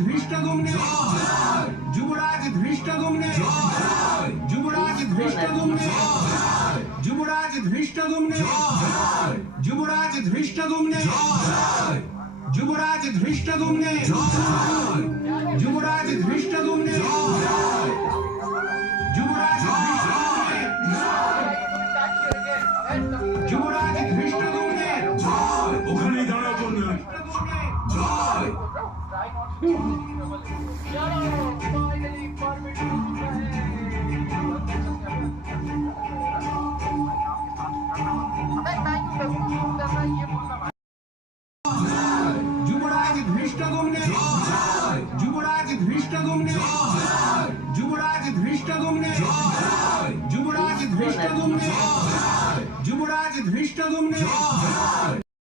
ধৃষ্টদ্যুম্নে যুবরাজ ধৃষ্টদ্যুম্নে যুবরাজ ধৃষ্টদ্যুম্নে যুবরাজ ধৃষ্টদ্যুম্নে যুবরাজ ধৃষ্টদ্যুম্নে যুবরাজ ধৃষ্টদ্যুম্নে যুবরাজ ধৃষ্টদ্যুম্নে যুবরাজ যুবরাজ ধৃষ্টদ্যুম্নে ওখানেই দাঁড়াবো না। জয়